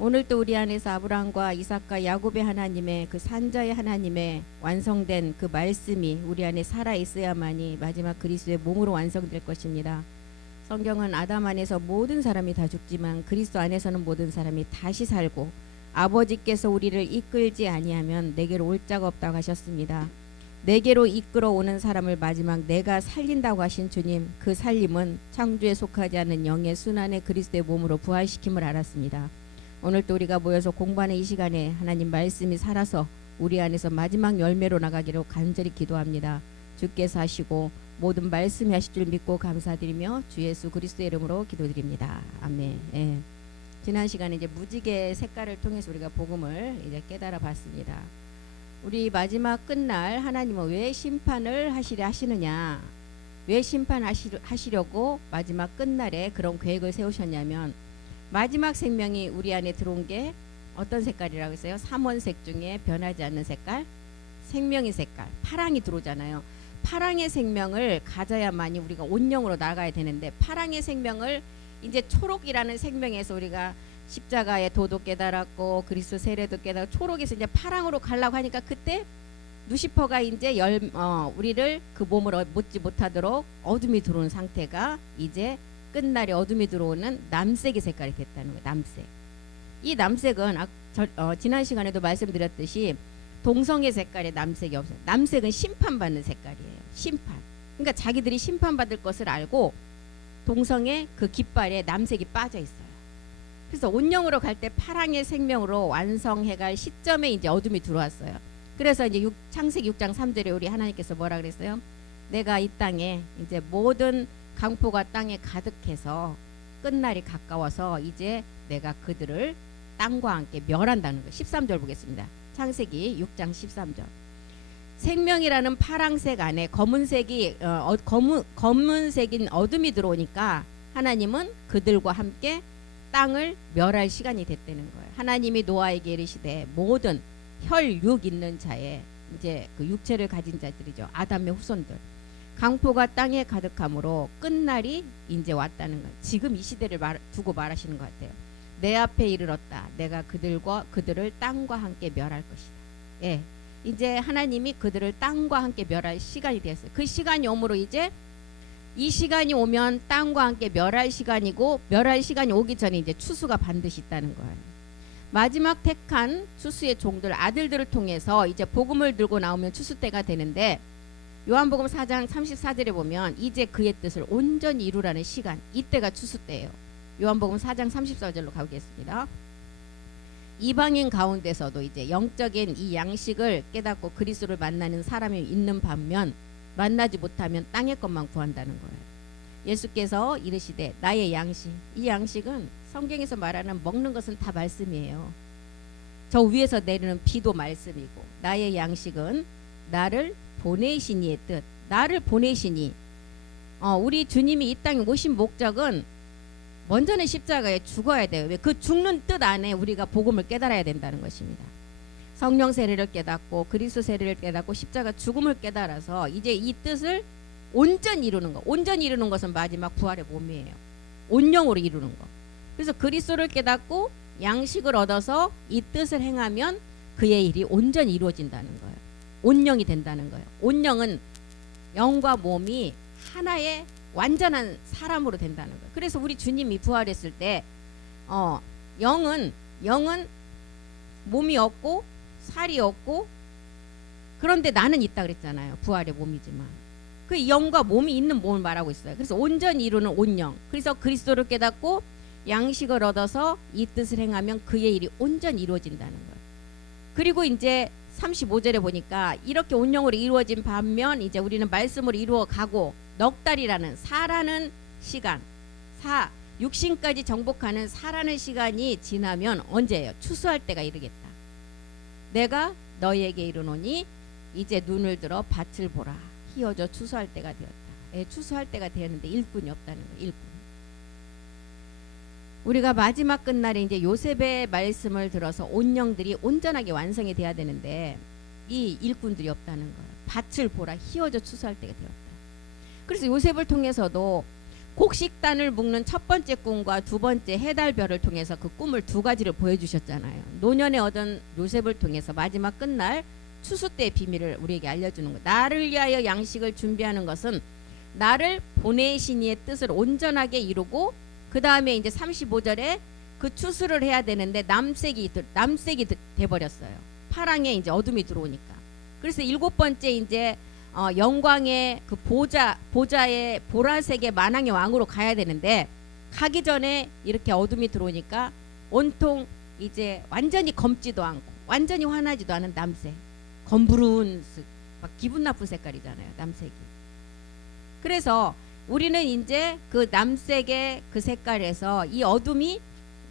오늘도 우리 안에서 아브라함과 이삭과 야곱의 하나님의 그 산자의 하나님의 완성된 그 말씀이 우리 안에 살아 있어야만이 마지막 그리스도의 몸으로 완성될 것입니다. 성경은 아담 안에서 모든 사람이 다 죽지만 그리스도 안에서는 모든 사람이 다시 살고 아버지께서 우리를 이끌지 아니하면 내게로 올 자가 없다고 하셨습니다. 내게로 이끌어 오는 사람을 마지막 내가 살린다고 하신 주님, 그 살림은 창조에 속하지 않은 영의 순환의 그리스도의 몸으로 부활시킴을 알았습니다. 오늘도 우리가 모여서 공부하는 이 시간에 하나님 말씀이 살아서 우리 안에서 마지막 열매로 나가기로 간절히 기도합니다. 주께서 하시고 모든 말씀이 하실 줄 믿고 감사드리며 주 예수 그리스도의 이름으로 기도드립니다. 아멘. 예. 지난 시간에 이제 무지개 색깔을 통해서 우리가 복음을 이제 깨달아 봤습니다. 우리 마지막 끝날 하나님은 왜 심판을 하시느냐, 왜 심판하시려고 마지막 끝날에 그런 계획을 세우셨냐면, 마지막 생명이 우리 안에 들어온 게 어떤 색깔이라고 했어요? 삼원색 중에 변하지 않는 색깔, 생명의 색깔, 파랑이 들어오잖아요. 파랑의 생명을 가져야만이 우리가 온영으로 나가야 되는데, 파랑의 생명을 이제 초록이라는 생명에서 우리가 십자가의 도도 깨달았고 그리스도 세례도 깨달았고 초록에서 이제 파랑으로 가려고 하니까, 그때 루시퍼가 이제 우리를 그 몸으로 묻지 못하도록 어둠이 들어온 상태가 이제 끝날에 어둠이 들어오는 남색의 색깔이 됐다는 거예요. 남색. 이 남색은 지난 시간에도 말씀드렸듯이 동성의 색깔에 남색이 없어요. 남색은 심판받는 색깔이에요. 심판. 그러니까 자기들이 심판받을 것을 알고 동성의 그 깃발에 남색이 빠져 있어요. 그래서 온영으로 갈 때 파랑의 생명으로 완성해갈 시점에 이제 어둠이 들어왔어요. 그래서 이제 창세기 6장 3절에 우리 하나님께서 뭐라 그랬어요? 내가 이 땅에 이제 모든 강포가 땅에 가득해서 끝날이 가까워서 이제 내가 그들을 땅과 함께 멸한다는 거예요. 13절 보겠습니다. 창세기 6장 13절. 생명이라는 파랑색 안에 검은색인 어둠이 들어오니까 하나님은 그들과 함께 땅을 멸할 시간이 됐다는 거예요. 하나님이 노아에게 이르시되 모든 혈육 있는 자에, 이제 그 육체를 가진 자들이죠. 아담의 후손들. 강포가 땅에 가득함으로 끝날이 이제 왔다는 거예요. 지금 이 시대를 두고 말하시는 것 같아요. 내 앞에 이르렀다. 내가 그들을 땅과 함께 멸할 것이다. 예, 이제 하나님이 그들을 땅과 함께 멸할 시간이 되었어요. 그 시간이 오므로 이제 이 시간이 오면 땅과 함께 멸할 시간이고, 멸할 시간이 오기 전에 이제 추수가 반드시 있다는 거예요. 마지막 택한 추수의 종들, 아들들을 통해서 이제 복음을 들고 나오면 추수 때가 되는데, 요한복음 4장 34절에 보면 이제 그의 뜻을 온전히 이루라는 시간, 이때가 추수 때예요. 요한복음 4장 34절로 가보겠습니다. 이방인 가운데서도 이제 영적인 이 양식을 깨닫고 그리스도를 만나는 사람이 있는 반면, 만나지 못하면 땅의 것만 구한다는 거예요. 예수께서 이르시되 나의 양식, 이 양식은 성경에서 말하는 먹는 것은 다 말씀이에요. 저 위에서 내리는 비도 말씀이고, 나의 양식은 나를 보내신 이의 뜻, 나를 보내시니, 우리 주님이 이 땅에 오신 목적은 먼저는 십자가에 죽어야 돼요. 왜? 그 죽는 뜻 안에 우리가 복음을 깨달아야 된다는 것입니다. 성령 세례를 깨닫고 그리스도 세례를 깨닫고 십자가 죽음을 깨달아서 이제 이 뜻을 온전히 이루는 거. 온전히 이루는 것은 마지막 부활의 몸이에요. 온영으로 이루는 거. 그래서 그리스도를 깨닫고 양식을 얻어서 이 뜻을 행하면 그의 일이 온전히 이루어진다는 거예요. 온영이 된다는 거예요. 온영은 영과 몸이 하나의 완전한 사람으로 된다는 거예요. 그래서 우리 주님이 부활했을 때 영은 몸이 없고 살이 없고, 그런데 나는 있다 그랬잖아요. 부활의 몸이지만 그 영과 몸이 있는 몸을 말하고 있어요. 그래서 온전히 이루는 온영. 그래서 그리스도를 깨닫고 양식을 얻어서 이 뜻을 행하면 그의 일이 온전히 이루어진다는 거예요. 그리고 이제 35절에 보니까 이렇게 온영으로 이루어진 반면 이제 우리는 말씀으로 이루어가고, 넉 달이라는 사라는 시간, 육신까지 정복하는 사라는 시간이 지나면 언제예요? 추수할 때가 이르겠다. 내가 너희에게 이르노니 이제 눈을 들어 밭을 보라. 희어져 추수할 때가 되었다. 예, 추수할 때가 되었는데 일꾼이 없다는 거예요. 일꾼. 우리가 마지막 끝날에 이제 요셉의 말씀을 들어서 온영들이 온전하게 완성이 돼야 되는데 이 일꾼들이 없다는 거예요. 밭을 보라. 희어져 추수할 때가 되었다. 그래서 요셉을 통해서도 곡식단을 묶는 첫 번째 꿈과 두 번째 해달별을 통해서 그 꿈을 두 가지를 보여주셨잖아요. 노년에 얻은 요셉을 통해서 마지막 끝날 추수 때의 비밀을 우리에게 알려주는 것. 나를 위하여 양식을 준비하는 것은 나를 보내신 이의 뜻을 온전하게 이루고, 그 다음에 이제 35절에 그 추수를 해야 되는데 남색이 돼버렸어요. 파랑에 이제 어둠이 들어오니까. 그래서 일곱 번째 이제 영광의 그 보좌의 보라색의 만왕의 왕으로 가야 되는데, 가기 전에 이렇게 어둠이 들어오니까 온통 이제 완전히 검지도 않고 완전히 환하지도 않은 남색, 검부른 막 기분 나쁜 색깔이잖아요, 남색이. 그래서 우리는 이제 그 남색의 그 색깔에서 이 어둠이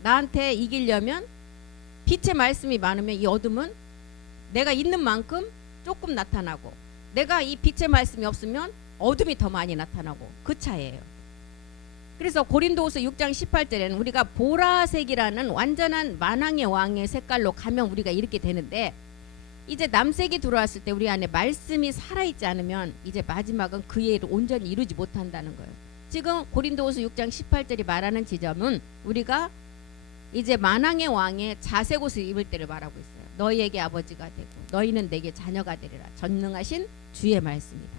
나한테 이기려면, 빛의 말씀이 많으면 이 어둠은 내가 있는 만큼 조금 나타나고, 내가 이 빛의 말씀이 없으면 어둠이 더 많이 나타나고, 그 차이예요. 그래서 고린도후서 6장 18절에는 우리가 보라색이라는 완전한 만왕의 왕의 색깔로 가면 우리가 이렇게 되는데, 이제 남색이 들어왔을 때 우리 안에 말씀이 살아있지 않으면 이제 마지막은 그 예를 온전히 이루지 못한다는 거예요. 지금 고린도후서 6장 18절이 말하는 지점은 우리가 이제 만왕의 왕의 자색 옷을 입을 때를 말하고 있어요. 너희에게 아버지가 되고 너희는 내게 자녀가 되리라. 전능하신 주의 말씀이다.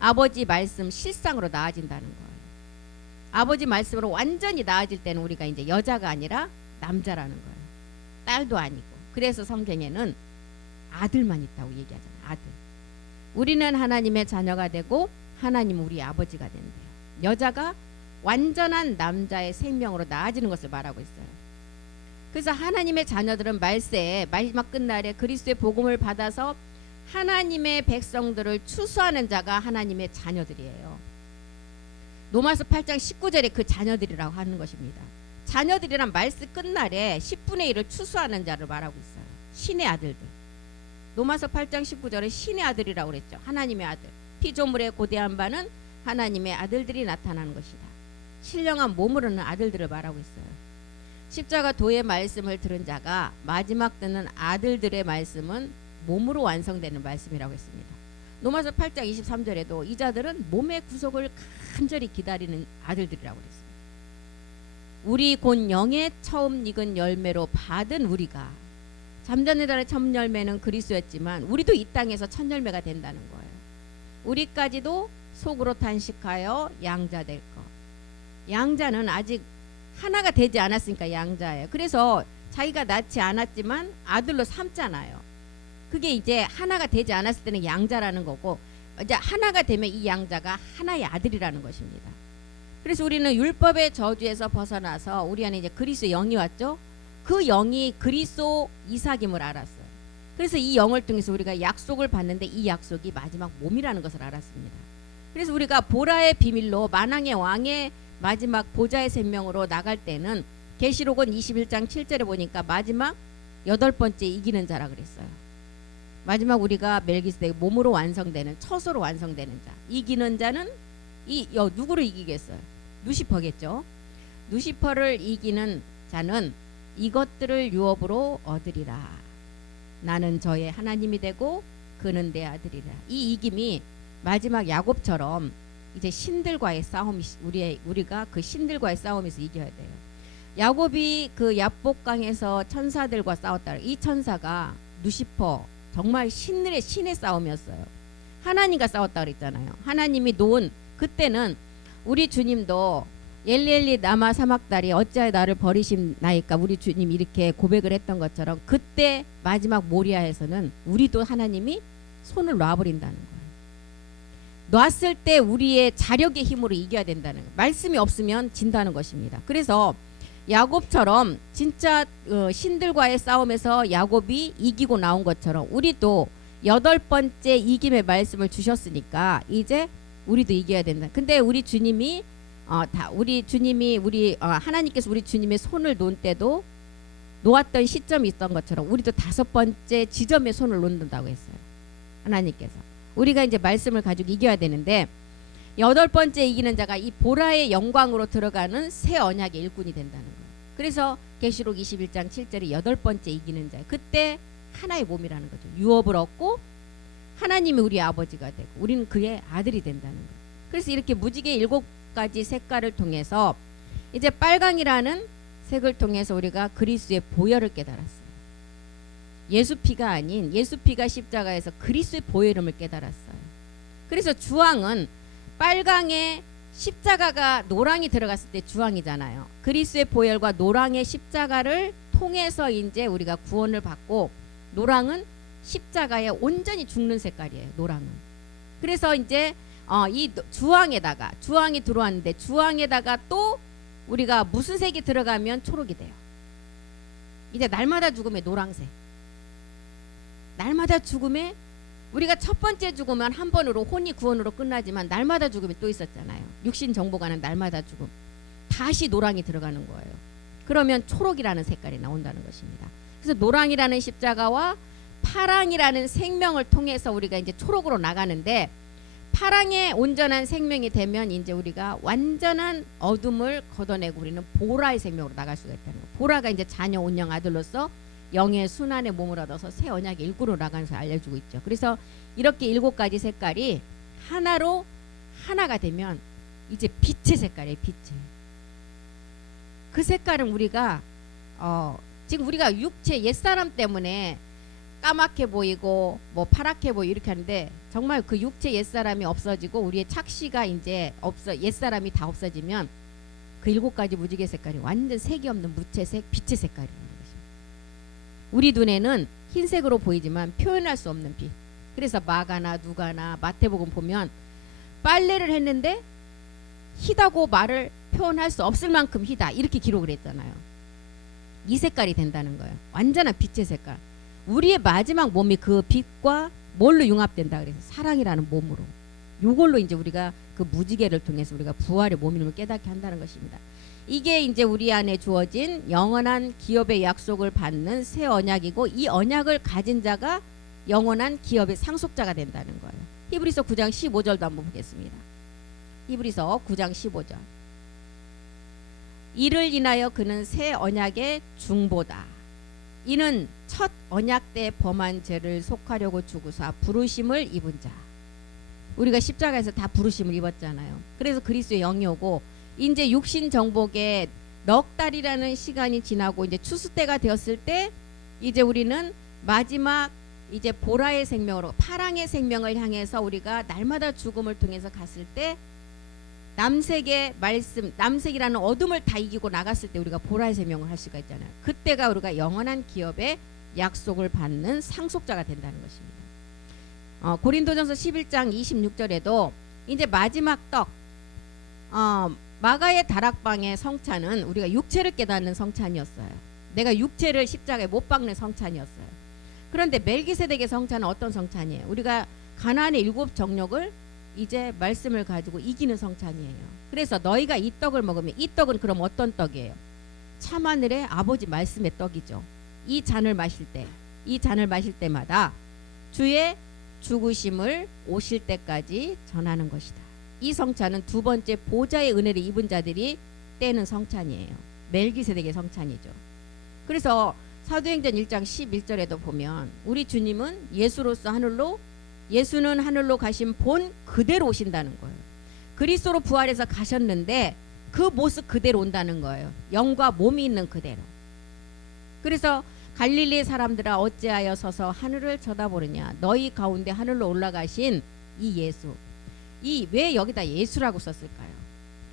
아버지 말씀 실상으로 나아진다는 거예요. 아버지 말씀으로 완전히 나아질 때는 우리가 이제 여자가 아니라 남자라는 거예요. 딸도 아니고. 그래서 성경에는 아들만 있다고 얘기하잖아요. 아들. 우리는 하나님의 자녀가 되고 하나님은 우리 아버지가 된대요. 여자가 완전한 남자의 생명으로 나아지는 것을 말하고 있어요. 그래서 하나님의 자녀들은 말세에 마지막 끝날에 그리스도의 복음을 받아서 하나님의 백성들을 추수하는 자가 하나님의 자녀들이에요. 로마서 8장 19절에 그 자녀들이라고 하는 것입니다. 자녀들이란 말세 끝날에 10분의 1을 추수하는 자를 말하고 있어요. 신의 아들들. 로마서 8장 19절에 신의 아들이라고 그랬죠. 하나님의 아들. 피조물의 고대한 바는 하나님의 아들들이 나타나는 것이다. 신령한 몸으로는 아들들을 말하고 있어요. 십자가 도의 말씀을 들은 자가 마지막 듣는 아들들의 말씀은 몸으로 완성되는 말씀이라고 했습니다. 로마서 8장 23절에도 이 자들은 몸의 구속을 간절히 기다리는 아들들이라고 그랬어요. 우리 곧 영의 처음 익은 열매로 받은 우리가, 잠자는 달의 첫 열매는 그리스도였지만 우리도 이 땅에서 첫 열매가 된다는 거예요. 우리까지도 속으로 탄식하여 양자 될 것. 양자는 아직 하나가 되지 않았으니까 양자예요. 그래서 자기가 낳지 않았지만 아들로 삼잖아요. 그게 이제 하나가 되지 않았을 때는 양자라는 거고, 이제 하나가 되면 이 양자가 하나의 아들이라는 것입니다. 그래서 우리는 율법의 저주에서 벗어나서 우리 안에 이제 그리스도의 영이 왔죠. 그 영이 그리스도 이삭임을 알았어요. 그래서 이 영을 통해서 우리가 약속을 받는데 이 약속이 마지막 몸이라는 것을 알았습니다. 그래서 우리가 보라의 비밀로 만왕의 왕의 마지막 보좌의 생명으로 나갈 때는 계시록은 21장 7절에 보니까 마지막 여덟 번째 이기는 자라 그랬어요. 마지막 우리가 멜기스덱 몸으로 완성되는, 처소로 완성되는 자. 이기는 자는 누구를 이기겠어요? 누시퍼겠죠. 누시퍼를 이기는 자는 이것들을 유업으로 얻으리라. 나는 저의 하나님이 되고 그는 내 아들이라. 이 이김이 마지막 야곱처럼 이제 신들과의 싸움이, 우리가 그 신들과의 싸움에서 이겨야 돼요. 야곱이 그 야복강에서 천사들과 싸웠다. 이 천사가 누시퍼, 정말 신의 싸움이었어요. 하나님과 싸웠다 그랬잖아요. 하나님이 놓은, 그때는 우리 주님도 엘리엘리 라마 사막다리 어찌하여 나를 버리시나이까, 우리 주님 이렇게 고백을 했던 것처럼 그때 마지막 모리아에서는 우리도 하나님이 손을 놔버린다는 거예요. 놨을 때 우리의 자력의 힘으로 이겨야 된다는 거예요. 말씀이 없으면 진다는 것입니다. 그래서 야곱처럼 진짜 신들과의 싸움에서 야곱이 이기고 나온 것처럼 우리도 여덟 번째 이김의 말씀을 주셨으니까 이제 우리도 이겨야 된다. 근데 우리 주님이 하나님께서 우리 주님의 손을 놓은 때도 놓았던 시점이 있던 것처럼 우리도 다섯 번째 지점에 손을 놓는다고 했어요. 하나님께서. 우리가 이제 말씀을 가지고 이겨야 되는데, 여덟 번째 이기는 자가 이 보라의 영광으로 들어가는 새 언약의 일꾼이 된다는 거예요. 그래서 계시록 21장 7절이 여덟 번째 이기는 자. 그때 하나의 몸이라는 거죠. 유업을 얻고 하나님이 우리 아버지가 되고 우리는 그의 아들이 된다는 거예요. 그래서 이렇게 무지개 일곱 가지 색깔을 통해서 이제 빨강이라는 색을 통해서 우리가 그리스도의 보혈을 깨달았어요. 예수 피가 아닌 예수 피가 십자가에서 그리스도의 보혈임을 깨달았어요. 그래서 주황은 빨강에 십자가가 노랑이 들어갔을 때 주황이잖아요. 그리스도의 보혈과 노랑의 십자가를 통해서 이제 우리가 구원을 받고, 노랑은 십자가에 온전히 죽는 색깔이에요. 노랑은. 그래서 이제 이 주황에다가 주황이 들어왔는데, 주황에다가 또 우리가 무슨 색이 들어가면 초록이 돼요. 이제 날마다 죽음의 노랑색. 날마다 죽음에, 우리가 첫 번째 죽으면 한 번으로 혼이 구원으로 끝나지만 날마다 죽음이 또 있었잖아요. 육신 정복하는 날마다 죽음. 다시 노랑이 들어가는 거예요. 그러면 초록이라는 색깔이 나온다는 것입니다. 그래서 노랑이라는 십자가와 파랑이라는 생명을 통해서 우리가 이제 초록으로 나가는데, 파랑의 온전한 생명이 되면 이제 우리가 완전한 어둠을 걷어내고 우리는 보라의 생명으로 나갈 수가 있다는 거예요. 보라가 이제 자녀 온영 아들로서 영의 순환의 몸을 얻어서 새 언약의 일꾼으로 나가는 것을 알려주고 있죠. 그래서 이렇게 7가지 색깔이 하나로 하나가 되면 이제 빛의 색깔이에요. 빛의. 그 색깔은 우리가 지금 우리가 육체 옛사람 때문에 까맣게 보이고 뭐 파랗게 보이고 이렇게 하는데, 정말 그 육체 옛사람이 없어지고 우리의 착시가 이제 옛사람이 다 없어지면 그 7가지 무지개 색깔이 완전 색이 없는 무채색 빛의 색깔이라는 것입니다. 우리 눈에는 흰색으로 보이지만 표현할 수 없는 빛. 그래서 마가나 누가나 마태복음 보면 빨래를 했는데 희다고 말을 표현할 수 없을 만큼 희다 이렇게 기록을 했잖아요. 이 색깔이 된다는 거예요. 완전한 빛의 색깔. 우리의 마지막 몸이 그 빛과 뭘로 융합된다 그래서 사랑이라는 몸으로. 요걸로 이제 우리가 그 무지개를 통해서 우리가 부활의 몸임을 깨닫게 한다는 것입니다. 이게 이제 우리 안에 주어진 영원한 기업의 약속을 받는 새 언약이고, 이 언약을 가진 자가 영원한 기업의 상속자가 된다는 거예요. 히브리서 9장 15절도 한번 보겠습니다. 히브리서 9장 15절. 이를 인하여 그는 새 언약의 중보다. 이는 첫 언약 때 범한 죄를 속하려고 죽으사 부르심을 입은 자. 우리가 십자가에서 다 부르심을 입었잖아요. 그래서 그리스도의 영이 오고 이제 육신 정복의 넉 달이라는 시간이 지나고 이제 추수 때가 되었을 때 이제 우리는 마지막 이제 보라의 생명으로 파랑의 생명을 향해서 우리가 날마다 죽음을 통해서 갔을 때, 남색의 말씀, 남색이라는 어둠을 다 이기고 나갔을 때 우리가 보라의 생명을 할 수가 있잖아요. 그때가 우리가 영원한 기업의 약속을 받는 상속자가 된다는 것입니다. 고린도전서 11장 26절에도 이제 마지막 떡, 마가의 다락방의 성찬은 우리가 육체를 깨닫는 성찬이었어요. 내가 육체를 십자가에 못 박는 성찬이었어요. 그런데 멜기세덱의 성찬은 어떤 성찬이에요? 우리가 가나안의 7 정욕을 이제 말씀을 가지고 이기는 성찬이에요. 그래서 너희가 이 떡을 먹으면, 이 떡은 그럼 어떤 떡이에요? 참하늘의 아버지 말씀의 떡이죠. 이 잔을 마실 때마다 주의 죽으심을 오실 때까지 전하는 것이다. 이 성찬은 2번째 보좌의 은혜를 입은 자들이 떼는 성찬이에요. 멜기세덱의 성찬이죠. 그래서 사도행전 1장 11절에도 보면 우리 주님은 예수는 하늘로 가신 본 그대로 오신다는 거예요. 그리스도로 부활해서 가셨는데 그 모습 그대로 온다는 거예요. 영과 몸이 있는 그대로. 그래서 갈릴리 사람들아 어찌하여 서서 하늘을 쳐다보느냐. 너희 가운데 하늘로 올라가신 이 예수. 왜 여기다 예수라고 썼을까요?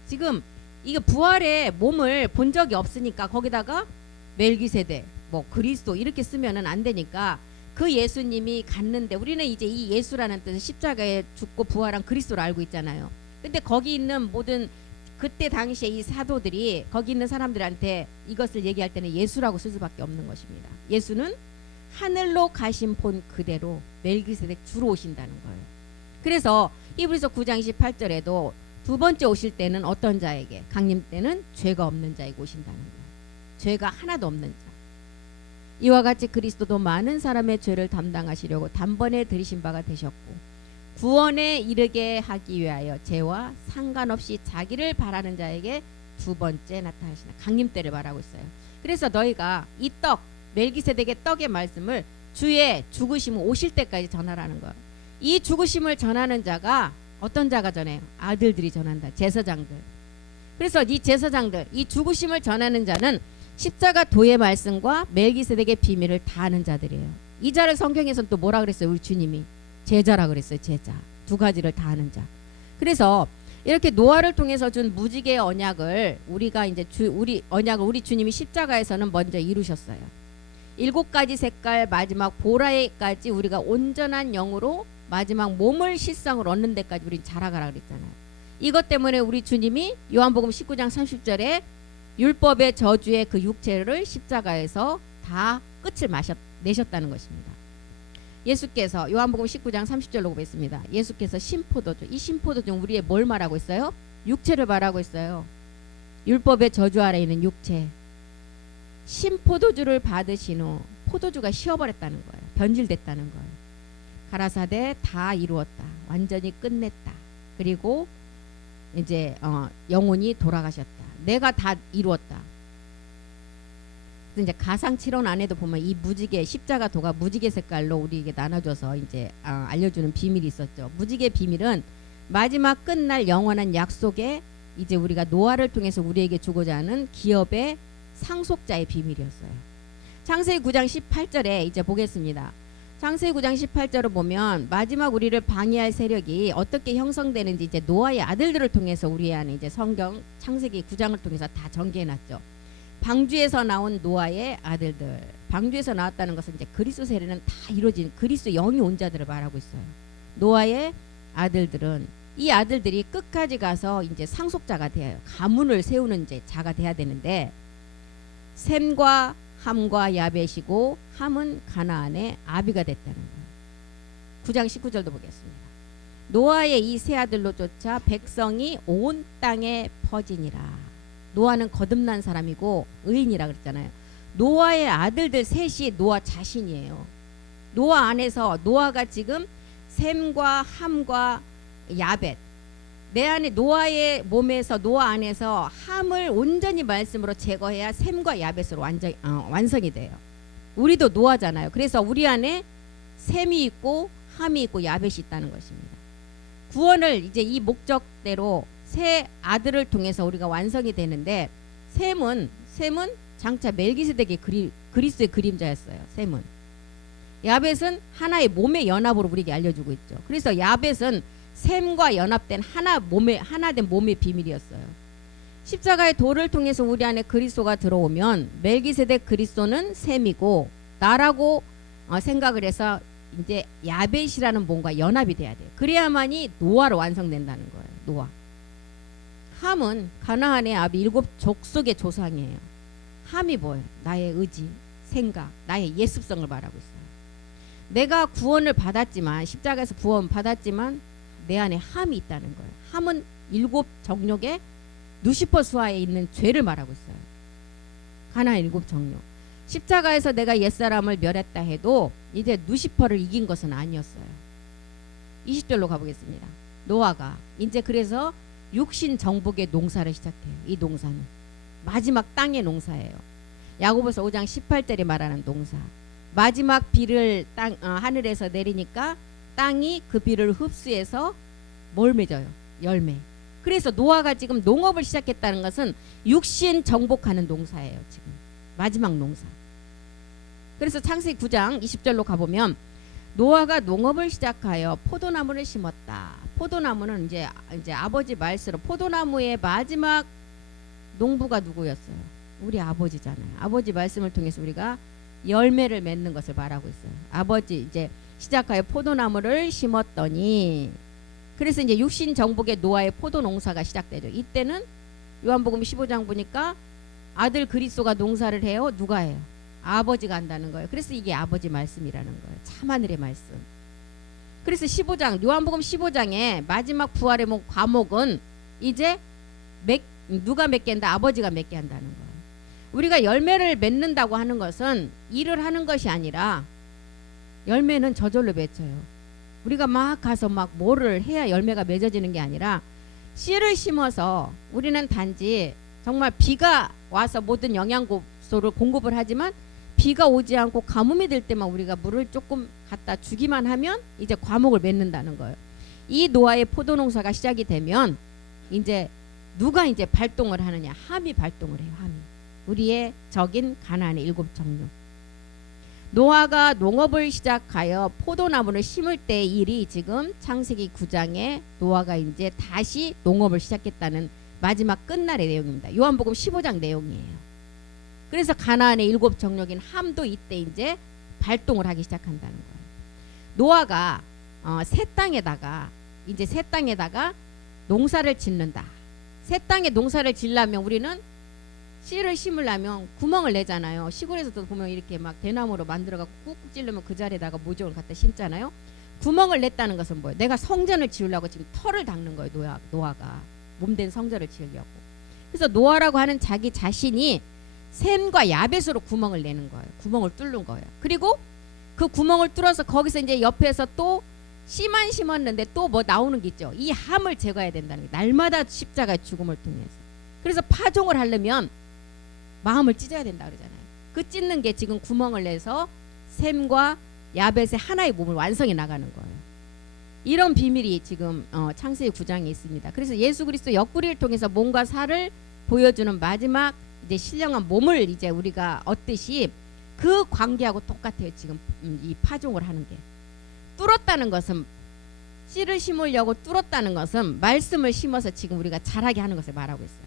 지금 이게 부활의 몸을 본 적이 없으니까 거기다가 멜기세덱, 그리스도 이렇게 쓰면은 안 되니까 그 예수님이 갔는데, 우리는 이제 이 예수라는 뜻은 십자가에 죽고 부활한 그리스도를 알고 있잖아요. 근데 거기 있는 모든 그때 당시에 이 사도들이 거기 있는 사람들한테 이것을 얘기할 때는 예수라고 쓸 수밖에 없는 것입니다. 예수는 하늘로 가신 본 그대로 멜기세덱 주로 오신다는 거예요. 그래서 히브리서 9장 28절에도 2번째 오실 때는 어떤 자에게? 강림 때는 죄가 없는 자에게 오신다는 거예요. 죄가 하나도 없는 자. 이와 같이 그리스도도 많은 사람의 죄를 담당하시려고 단번에 들이신 바가 되셨고 구원에 이르게 하기 위하여 죄와 상관없이 자기를 바라는 자에게 2번째 나타나시나 강림 때를 말하고 있어요. 그래서 너희가 이 떡, 멜기세덱의 떡의 말씀을 주의 죽으심을 오실 때까지 전하라는 거예요. 이 죽으심을 전하는 자가 어떤 자가 전해요? 아들들이 전한다. 제사장들. 그래서 이 제사장들, 이 죽으심을 전하는 자는 십자가 도의 말씀과 멜기세덱의 비밀을 다 아는 자들이에요. 이 자를 성경에서는 또 뭐라 그랬어요? 우리 주님이 제자라 그랬어요. 제자. 두 가지를 다 아는 자. 그래서 이렇게 노아를 통해서 준 무지개의 언약을 우리가 이제 우리 언약을 우리 주님이 십자가에서는 먼저 이루셨어요. 7가지 색깔 마지막 보라에까지 우리가 온전한 영으로 마지막 몸을 실상을 얻는 데까지 우리 자라가라 그랬잖아요. 이것 때문에 우리 주님이 요한복음 19장 30절에 율법의 저주의 그 육체를 십자가에서 다 끝을 내셨다는 것입니다. 예수께서 요한복음 19장 30절로 보겠습니다. 예수께서 신포도주, 이 신포도주는 우리의 뭘 말하고 있어요? 육체를 말하고 있어요. 율법의 저주 아래 있는 육체. 신포도주를 받으신 후 포도주가 쉬어버렸다는 거예요. 변질됐다는 거예요. 가라사대 다 이루었다. 완전히 끝냈다. 그리고 이제 영혼이 돌아가셨다. 내가 다 이루었다. 이제 가상칠언 안에도 보면 이 무지개 십자가 도가 무지개 색깔로 우리에게 나눠줘서 이제 알려주는 비밀이 있었죠. 무지개 비밀은 마지막 끝날 영원한 약속에 이제 우리가 노아를 통해서 우리에게 주고자 하는 기업의 상속자의 비밀이었어요. 창세기 9장 18절에 이제 보겠습니다. 창세기 9장 18절을 보면 마지막 우리를 방해할 세력이 어떻게 형성되는지 이제 노아의 아들들을 통해서 우리 안에 이제 성경 창세기 9장을 통해서 다 전개해놨죠. 방주에서 나온 노아의 아들들. 방주에서 나왔다는 것은 이제 그리스도 세례는 다 이루어진 그리스도 영이 온 자들을 말하고 있어요. 노아의 아들들은 이 아들들이 끝까지 가서 이제 상속자가 돼요. 가문을 세우는 이제 자가 돼야 되는데 셈과 함과 야벳이고 함은 가나안의 아비가 됐다는 거예요. 9장 19절도 보겠습니다. 노아의 이 세 아들로 쫓아 백성이 온 땅에 퍼지니라. 노아는 거듭난 사람이고 의인이라 그랬잖아요. 노아의 아들들 셋이 노아 자신이에요. 노아 안에서 노아가 지금 셈과 함과 야벳, 내 안에 노아의 몸에서 노아 안에서 함을 온전히 말씀으로 제거해야 셈과 야벳으로 완성이 돼요. 우리도 노아잖아요. 그래서 우리 안에 셈이 있고 함이 있고 야벳이 있다는 것입니다. 구원을 이제 이 목적대로 세 아들을 통해서 우리가 완성이 되는데 셈은 장차 멜기세덱의 그리스도의 그림자였어요. 셈은. 야벳은 하나의 몸의 연합으로 우리에게 알려주고 있죠. 그래서 야벳은 셈과 연합된 하나된 몸의 비밀이었어요. 십자가의 도를 통해서 우리 안에 그리스도가 들어오면 멜기세덱 그리스도는 셈이고 나라고 생각을 해서 이제 야벳이라는 몸과 연합이 돼야 돼요. 그래야만이 노아로 완성된다는 거예요. 노아. 함은 가나안의 아비 7 족속의 조상이에요. 함이 뭐예요? 나의 의지, 생각, 나의 예습성을 말하고 있어요. 내가 구원을 받았지만 십자가에서 구원 받았지만 내 안에 함이 있다는 거예요. 함은 7 정욕의 누시퍼 수하에 있는 죄를 말하고 있어요. 가나안 7 정욕. 십자가에서 내가 옛사람을 멸했다 해도 이제 누시퍼를 이긴 것은 아니었어요. 20절로 가보겠습니다. 노아가 이제 그래서 육신 정복의 농사를 시작해요. 이 농사는 마지막 땅의 농사예요. 야고보서 5장 18절에 말하는 농사. 마지막 비를 하늘에서 내리니까 땅이 그 비를 흡수해서 뭘 맺어요? 열매. 그래서 노아가 지금 농업을 시작했다는 것은 육신 정복하는 농사예요. 지금 마지막 농사. 그래서 창세기 9장 20절로 가보면 노아가 농업을 시작하여 포도나무를 심었다. 포도나무는 이제 아버지 말씀으로 포도나무의 마지막 농부가 누구였어요? 우리 아버지잖아요. 아버지 말씀을 통해서 우리가 열매를 맺는 것을 말하고 있어요. 아버지 이제 시작하여 포도나무를 심었더니 그래서 이제 육신 정복의 노아의 포도 농사가 시작되죠. 이때는 요한복음 15장 보니까 아들 그리스도가 농사를 해요. 누가 해요? 아버지가 한다는 거예요. 그래서 이게 아버지 말씀이라는 거예요. 참하늘의 말씀. 그래서 15장 요한복음 15장의 마지막 부활의 과목은 이제 누가 맺게 한다? 아버지가 맺게 한다는 거예요. 우리가 열매를 맺는다고 하는 것은 일을 하는 것이 아니라 열매는 저절로 맺혀요. 우리가 막 가서 막 뭐를 해야 열매가 맺어지는 게 아니라 씨를 심어서 우리는 단지 정말 비가 와서 모든 영양소를 공급을 하지만 비가 오지 않고 가뭄이 될 때만 우리가 물을 조금 갖다 주기만 하면 이제 과목을 맺는다는 거예요. 이 노아의 포도 농사가 시작이 되면 이제 누가 이제 발동을 하느냐? 함이 발동을 해요. 함이. 우리의 적인 가나안의 7 정류. 노아가 농업을 시작하여 포도나무를 심을 때 일이 지금 창세기 9장에 노아가 이제 다시 농업을 시작했다는 마지막 끝날의 내용입니다. 요한복음 15장 내용이에요. 그래서 가나안의 7 정력인 함도 이때 이제 발동을 하기 시작한다는 거예요. 노아가 새 땅에다가 농사를 짓는다. 새 땅에 농사를 지려면 우리는 씨를 심으려면 구멍을 내잖아요. 시골에서도 보면 이렇게 막 대나무로 만들어갖고 꾹꾹 찌르면 그 자리에다가 모종을 갖다 심잖아요. 구멍을 냈다는 것은 뭐예요? 내가 성전을 지으려고 지금 터를 닦는 거예요. 노아가 몸된 성전을 지으려고. 그래서 노아라고 하는 자기 자신이 셈과 야벳으로 구멍을 내는 거예요. 구멍을 뚫는 거예요. 그리고 그 구멍을 뚫어서 거기서 이제 옆에서 또 씨만 심었는데 또 뭐 나오는 게 있죠. 이 함을 제거해야 된다는 게 날마다 십자가의 죽음을 통해서. 그래서 파종을 하려면 마음을 찢어야 된다 그러잖아요. 그 찢는 게 지금 구멍을 내서 셈과 야벳의 하나의 몸을 완성해 나가는 거예요. 이런 비밀이 지금 창세기 9장에 있습니다. 그래서 예수 그리스도 옆구리를 통해서 몸과 살을 보여주는 마지막 이제 신령한 몸을 이제 우리가 얻듯이 그 관계하고 똑같아요. 지금 이 파종을 하는 게. 뚫었다는 것은 씨를 심으려고 뚫었다는 것은 말씀을 심어서 지금 우리가 자라게 하는 것을 말하고 있어요.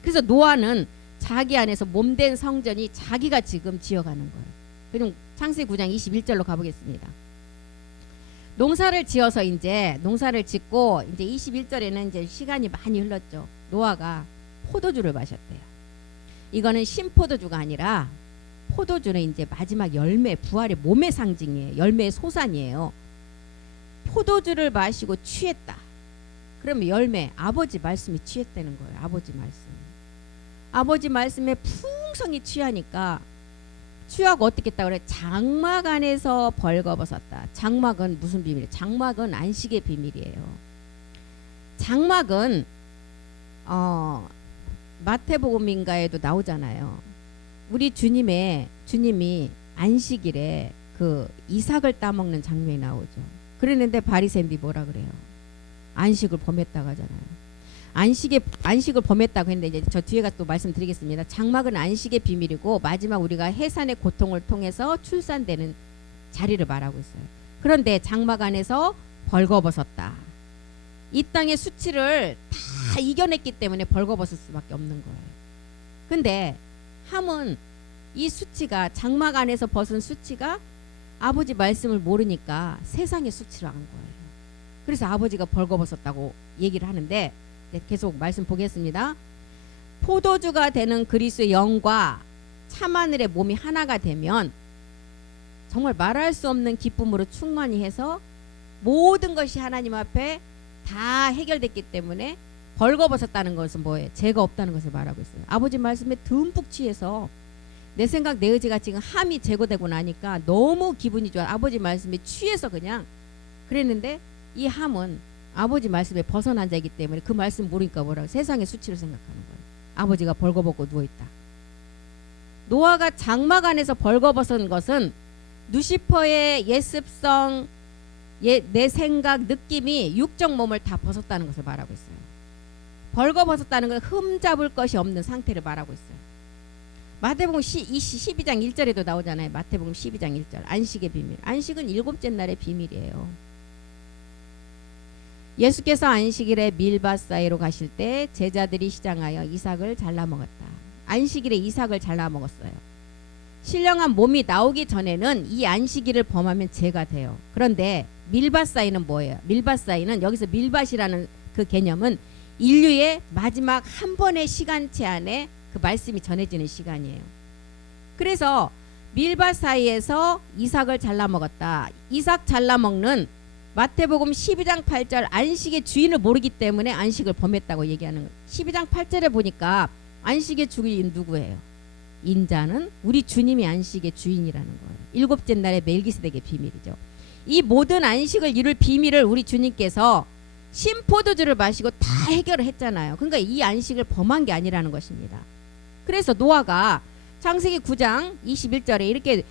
그래서 노아는 자기 안에서 몸된 성전이 자기가 지금 지어가는 거예요. 그럼 창세기 9장 21절로 가보겠습니다. 농사를 지어서 이제 농사를 짓고 이제 21절에는 이제 시간이 많이 흘렀죠. 노아가 포도주를 마셨대요. 이거는 신포도주가 아니라 포도주는 이제 마지막 열매, 부활의 몸의 상징이에요. 열매의 소산이에요. 포도주를 마시고 취했다. 그러면 열매, 아버지 말씀이 취했다는 거예요. 아버지 말씀. 아버지 말씀에 풍성히 취하니까 취하고 어떻게 했다 그래? 장막 안에서 벌거벗었다. 장막은 무슨 비밀이에요? 장막은 안식의 비밀이에요. 장막은 마태복음인가에도 나오잖아요. 우리 주님이 안식일에 그 이삭을 따먹는 장면이 나오죠. 그랬는데 바리새인들이 뭐라 그래요? 안식을 범했다고 하잖아요. 안식을 범했다고 했는데 이제 저 뒤에 가서 또 말씀드리겠습니다. 장막은 안식의 비밀이고 마지막 우리가 해산의 고통을 통해서 출산되는 자리를 말하고 있어요. 그런데 장막 안에서 벌거벗었다. 이 땅의 수치를 다 이겨냈기 때문에 벌거벗을 수밖에 없는 거예요. 근데 함은 이 수치가 장막 안에서 벗은 수치가 아버지 말씀을 모르니까 세상의 수치로 한 거예요. 그래서 아버지가 벌거벗었다고 얘기를 하는데 계속 말씀 보겠습니다. 포도주가 되는 그리스도의 영과 참하늘의 몸이 하나가 되면 정말 말할 수 없는 기쁨으로 충만히 해서 모든 것이 하나님 앞에 다 해결됐기 때문에 벌거벗었다는 것은 뭐예요? 죄가 없다는 것을 말하고 있어요. 아버지 말씀에 듬뿍 취해서 내 생각 내 의지가 지금 함이 제거되고 나니까 너무 기분이 좋아. 아버지 말씀에 취해서 그냥 그랬는데 이 함은 아버지 말씀에 벗어난 자이기 때문에 그 말씀 모르니까 뭐라고 세상의 수치를 생각하는 거예요. 아버지가 벌거벗고 누워있다. 노아가 장막 안에서 벌거벗은 것은 누시퍼의 예습성, 내 생각, 느낌이 육적 몸을 다 벗었다는 것을 말하고 있어요. 벌거벗었다는 건 흠잡을 것이 없는 상태를 말하고 있어요. 마태복음 12장 1절에도 나오잖아요. 마태복음 12장 1절 안식의 비밀. 안식은 7째 날의 비밀이에요. 예수께서 안식일에 밀밭 사이로 가실 때 제자들이 시장하여 이삭을 잘라 먹었다. 안식일에 이삭을 잘라 먹었어요. 신령한 몸이 나오기 전에는 이 안식일을 범하면 죄가 돼요. 그런데 밀밭 사이는 뭐예요? 밀밭 사이는 여기서 밀밭이라는 그 개념은 인류의 마지막 한 번의 시간체 안에 그 말씀이 전해지는 시간이에요. 그래서 밀밭 사이에서 이삭을 잘라 먹었다. 이삭 잘라 먹는 마태복음 12장 8절 안식의 주인을 모르기 때문에 안식을 범했다고 얘기하는 거예요. 12장 8절에 보니까 안식의 주인 누구예요? 인자는 우리 주님이 안식의 주인이라는 거예요. 7째 날의 멜기세덱의 비밀이죠. 이 모든 안식을 이룰 비밀을 우리 주님께서 신포도주를 마시고 다 해결을 했잖아요. 그러니까 이 안식을 범한 게 아니라는 것입니다. 그래서 노아가 창세기 9장 21절에 이렇게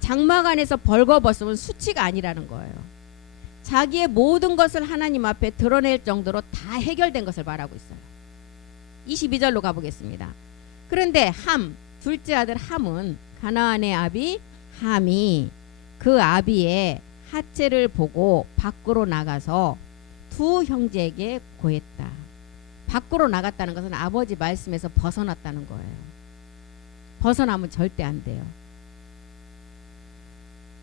장막 안에서 벌거벗으면 수치가 아니라는 거예요. 자기의 모든 것을 하나님 앞에 드러낼 정도로 다 해결된 것을 말하고 있어요. 22절로 가보겠습니다. 그런데 함, 둘째 아들 함은 가나안의 아비 함이 그 아비의 하체를 보고 밖으로 나가서 두 형제에게 고했다. 밖으로 나갔다는 것은 아버지 말씀에서 벗어났다는 거예요. 벗어나면 절대 안 돼요.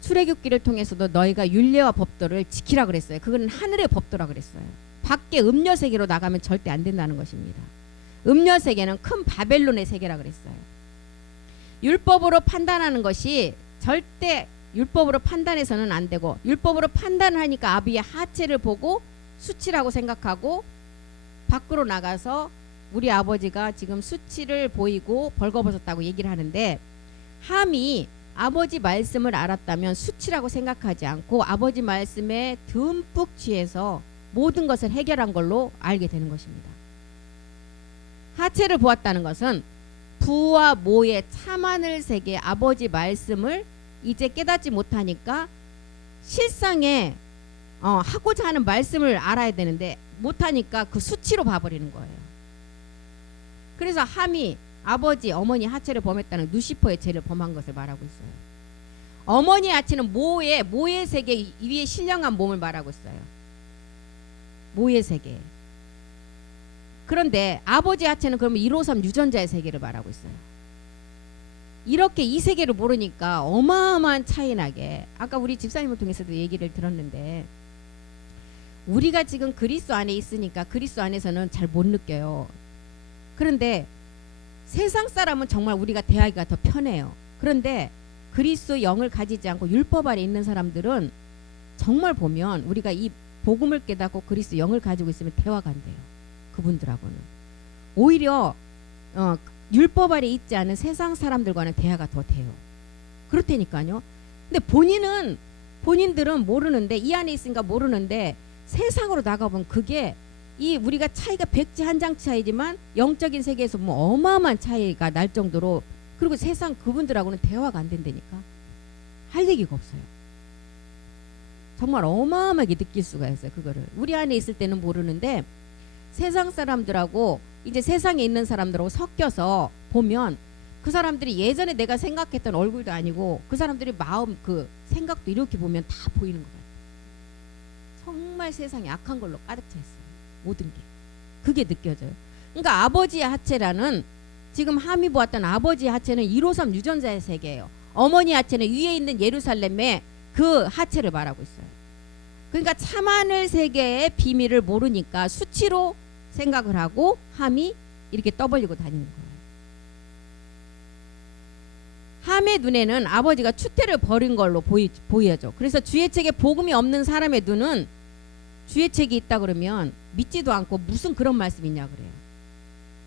출애굽기를 통해서도 너희가 율례와 법도를 지키라 그랬어요. 그거는 하늘의 법도라 그랬어요. 밖에 음녀 세계로 나가면 절대 안 된다는 것입니다. 음녀 세계는 큰 바벨론의 세계라 그랬어요. 율법으로 판단하는 것이 절대 율법으로 판단해서는 안 되고, 율법으로 판단하니까 아비의 하체를 보고 수치라고 생각하고 밖으로 나가서 우리 아버지가 지금 수치를 보이고 벌거벗었다고 얘기를 하는데, 함이 아버지 말씀을 알았다면 수치라고 생각하지 않고 아버지 말씀에 듬뿍 취해서 모든 것을 해결한 걸로 알게 되는 것입니다. 하체를 보았다는 것은 부와 모의 참하늘 세계 아버지 말씀을 이제 깨닫지 못하니까 실상에 하고자 하는 말씀을 알아야 되는데 못하니까 그 수치로 봐버리는 거예요. 그래서 함이 아버지 어머니 하체를 범했다는 누시퍼의 죄를 범한 것을 말하고 있어요. 어머니 하체는 모의 세계 위에 신령한 몸을 말하고 있어요. 모의 세계. 그런데 아버지 하체는 그러면 153 유전자의 세계를 말하고 있어요. 이렇게 이 세계를 모르니까 어마어마한 차이 나게, 아까 우리 집사님을 통해서도 얘기를 들었는데, 우리가 지금 그리스도 안에 있으니까 그리스도 안에서는 잘 못 느껴요. 그런데 세상 사람은 정말 우리가 대하기가 더 편해요. 그런데 그리스도 영을 가지지 않고 율법 아래 있는 사람들은 정말 보면 우리가 이 복음을 깨닫고 그리스도 영을 가지고 있으면 대화가 안 돼요. 그분들하고는 오히려 율법 아래 있지 않은 세상 사람들과는 대화가 더 돼요. 그렇다니까요. 근데 본인들은 모르는데, 이 안에 있으니까 모르는데, 세상으로 나가보면 그게 이 우리가 차이가 백지 한 장 차이지만 영적인 세계에서 뭐 어마어마한 차이가 날 정도로, 그리고 세상 그분들하고는 대화가 안 된다니까. 할 얘기가 없어요. 정말 어마어마하게 느낄 수가 있어요. 그거를 우리 안에 있을 때는 모르는데 세상 사람들하고 이제 세상에 있는 사람들하고 섞여서 보면 그 사람들이 예전에 내가 생각했던 얼굴도 아니고 그 사람들이 마음 그 생각도 이렇게 보면 다 보이는 것 같아요. 정말 세상에 악한 걸로 가득 차 있어요. 모든 게. 그게 느껴져요. 그러니까 아버지의 하체라는, 지금 함이 보았던 아버지의 하체는 153 유전자의 세계예요. 어머니 하체는 위에 있는 예루살렘의 그 하체를 말하고 있어요. 그러니까 참하늘 세계의 비밀을 모르니까 수치로 생각을 하고 함이 이렇게 떠벌리고 다니는 거예요. 함의 눈에는 아버지가 추태를 벌인 걸로 보여져. 그래서 주의 책에 복음이 없는 사람의 눈은 주의 책이 있다 그러면 믿지도 않고 무슨 그런 말씀이 있냐 그래요.